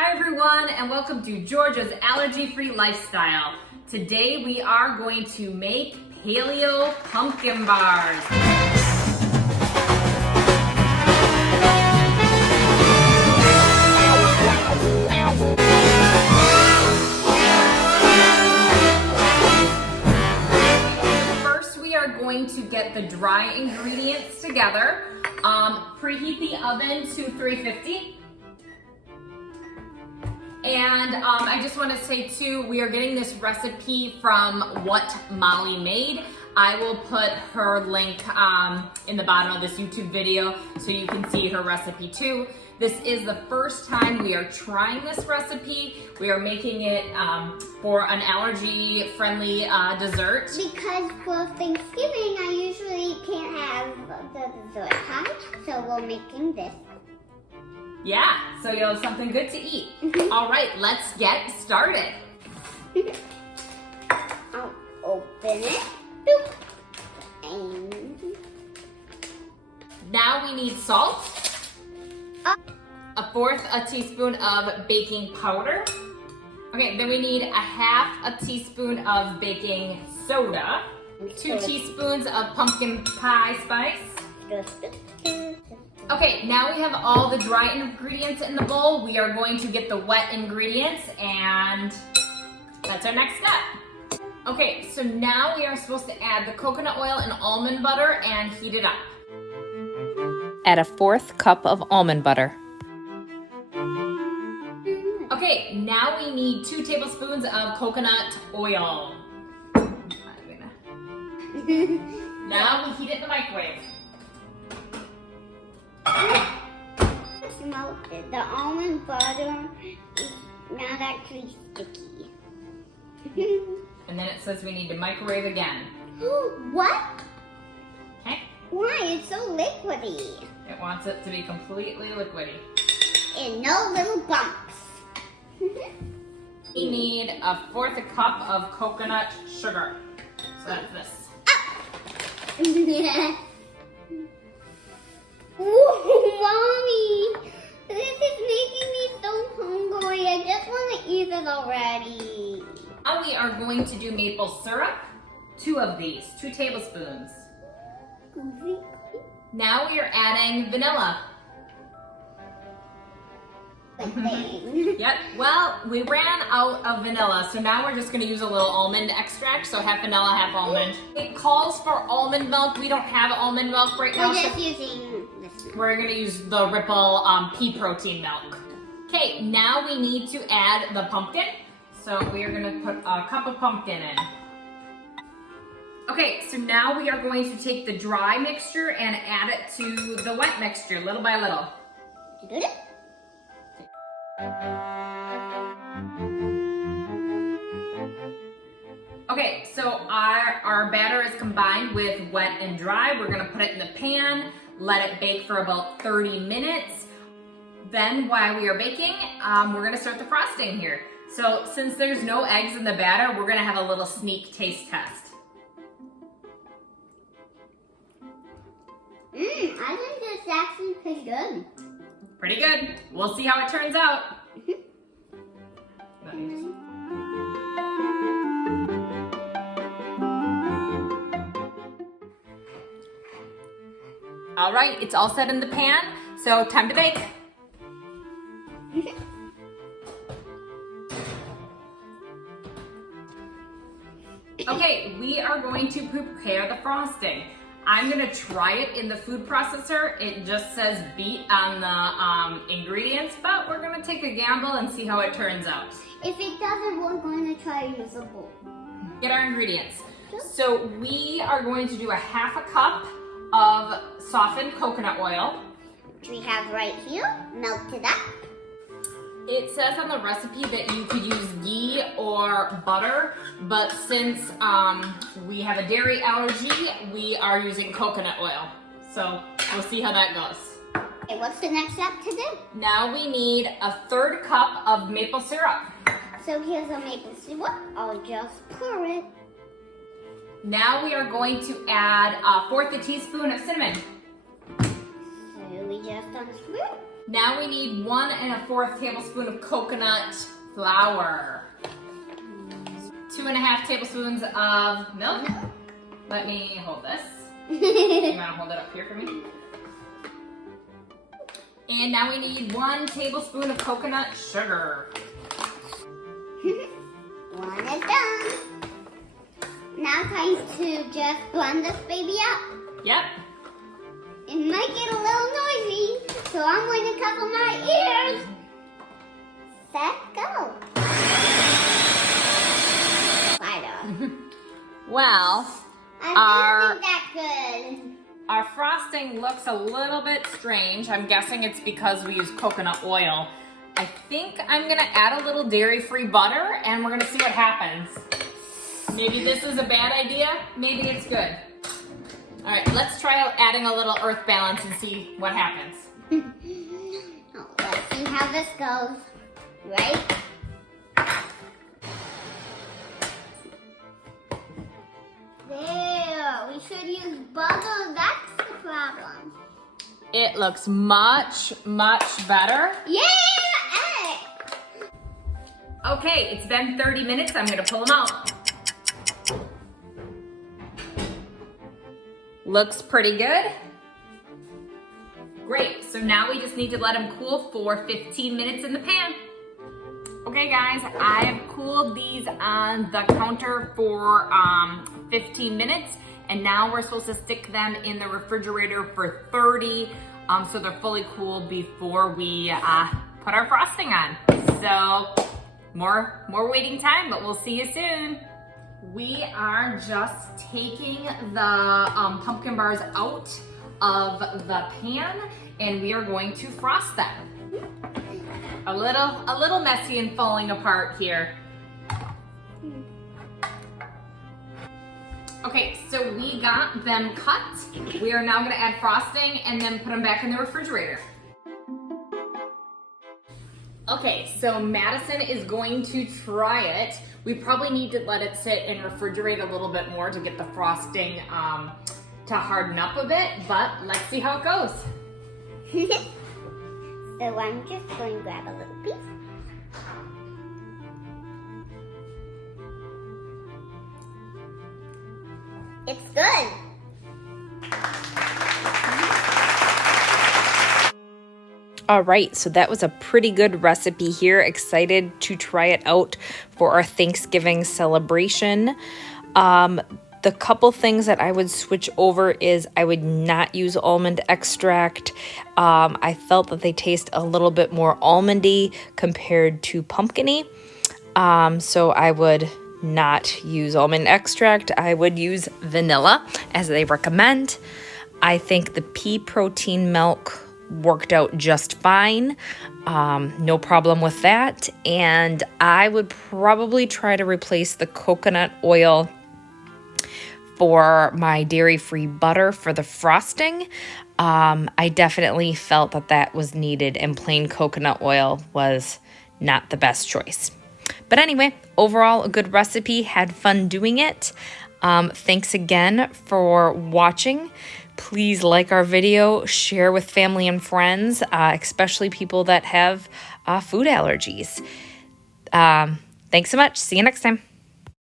Hi everyone, and welcome to Georgia's allergy-free lifestyle. Today we are going to make paleo pumpkin bars. First we are going to get the dry ingredients together. Preheat the oven to 350. And I just want to say too, we are getting this recipe from What Molly Made. I will put her link in the bottom of this YouTube video so you can see her recipe too. This is the first time we are trying this recipe. We are making it for an allergy-friendly dessert. Because for Thanksgiving, I usually can't have the dessert pie, so we're making this. Yeah, so you'll have something good to eat. All right, let's get started. I'll open it. Boop. And Now we need salt, a fourth a teaspoon of baking powder. Okay, then we need a half a teaspoon of baking soda, 2 teaspoons of pumpkin pie spice. Okay, now we have all the dry ingredients in the bowl. We are going to get the wet ingredients, and that's our next step. Okay, so now we are supposed to add the coconut oil and almond butter and heat it up. Add a 1/4 cup of almond butter. Okay, now we need 2 tablespoons of coconut oil. Now we heat it in the microwave. smell it. The almond butter is not actually sticky. And then it says we need to microwave again. What? Okay. Why? It's so liquidy. It wants it to be completely liquidy. And no little bumps. We need a 1/4 cup of coconut sugar. So that's this. Ooh, Mommy, this is making me so hungry. I just want to eat it already. Now we are going to do maple syrup. 2 of these, 2 tablespoons. Now we are adding vanilla. Yep, well, we ran out of vanilla, so now we're just gonna use a little almond extract, so half vanilla, half almond. It calls for almond milk. We don't have almond milk right now. We're just using this one. We're gonna use the Ripple pea protein milk. Okay, now we need to add the pumpkin. So we are gonna put a cup of pumpkin in. Okay, so now we are going to take the dry mixture and add it to the wet mixture, little by little. Okay, so our batter is combined with wet and dry. We're gonna put it in the pan, let it bake for about 30 minutes. Then while we are baking, we're gonna start the frosting here. So since there's no eggs in the batter, we're gonna have a little sneak taste test. I think this actually pretty good. Pretty good. We'll see how it turns out. All right, it's all set in the pan, so time to bake. Okay, we are going to prepare the frosting. I'm gonna try it in the food processor. It just says beat on the ingredients, but we're gonna take a gamble and see how it turns out. If it doesn't, we're going to try use a bowl. Get our ingredients. So we are going to do a half a cup of softened coconut oil. Which we have right here, melted up. It says on the recipe that you could use ghee or butter, but since we have a dairy allergy, we are using coconut oil. So we'll see how that goes. Okay, what's the next step to do? Now we need a 1/3 cup of maple syrup. So here's a maple syrup. I'll just pour it. Now we are going to add a 1/4 teaspoon of cinnamon. So we just unscrew it. Now we need 1 1/4 tablespoon of coconut flour. 2 1/2 tablespoons of milk. Let me hold this. You wanna hold it up here for me? And now we need 1 tablespoon of coconut sugar. 1 is done. Now time to just blend this baby up. Yep. It might get a little noisy, so I'm going to cover my ears. Set, go. Fido. Well, I'm doing that good. our frosting looks a little bit strange. I'm guessing it's because we use coconut oil. I think I'm gonna add a little dairy-free butter and we're gonna see what happens. Maybe this is a bad idea, maybe it's good. All right, let's try out adding a little earth balance and see what happens. Oh, let's see how this goes. Right? There, we should use butter. That's the problem. It looks much, much better. Yeah! Okay, it's been 30 minutes. I'm gonna pull them out. Looks pretty good. Great, so now we just need to let them cool for 15 minutes in the pan. Okay guys, I've cooled these on the counter for 15 minutes, and now we're supposed to stick them in the refrigerator for 30, so they're fully cooled before we put our frosting on. So more waiting time, but we'll see you soon. We are just taking the pumpkin bars out of the pan, and we are going to frost them. A little messy and falling apart here. Okay, so we got them cut. We are now gonna add frosting and then put them back in the refrigerator. Okay, so Madison is going to try it. We probably need to let it sit and refrigerate a little bit more to get the frosting to harden up a bit, but let's see how it goes. So I'm just going to grab a little piece. It's good. All right, so that was a pretty good recipe here. Excited to try it out for our Thanksgiving celebration. The couple things that I would switch over is I would not use almond extract. I felt that they taste a little bit more almondy compared to pumpkin-y. So I would not use almond extract. I would use vanilla as they recommend. I think the pea protein milk worked out just fine. No problem with that. And I would probably try to replace the coconut oil for my dairy-free butter for the frosting. I definitely felt that that was needed, and plain coconut oil was not the best choice. But anyway, overall a good recipe, had fun doing it. Thanks again for watching. Please like our video, share with family and friends, especially people that have food allergies. Thanks so much. See you next time.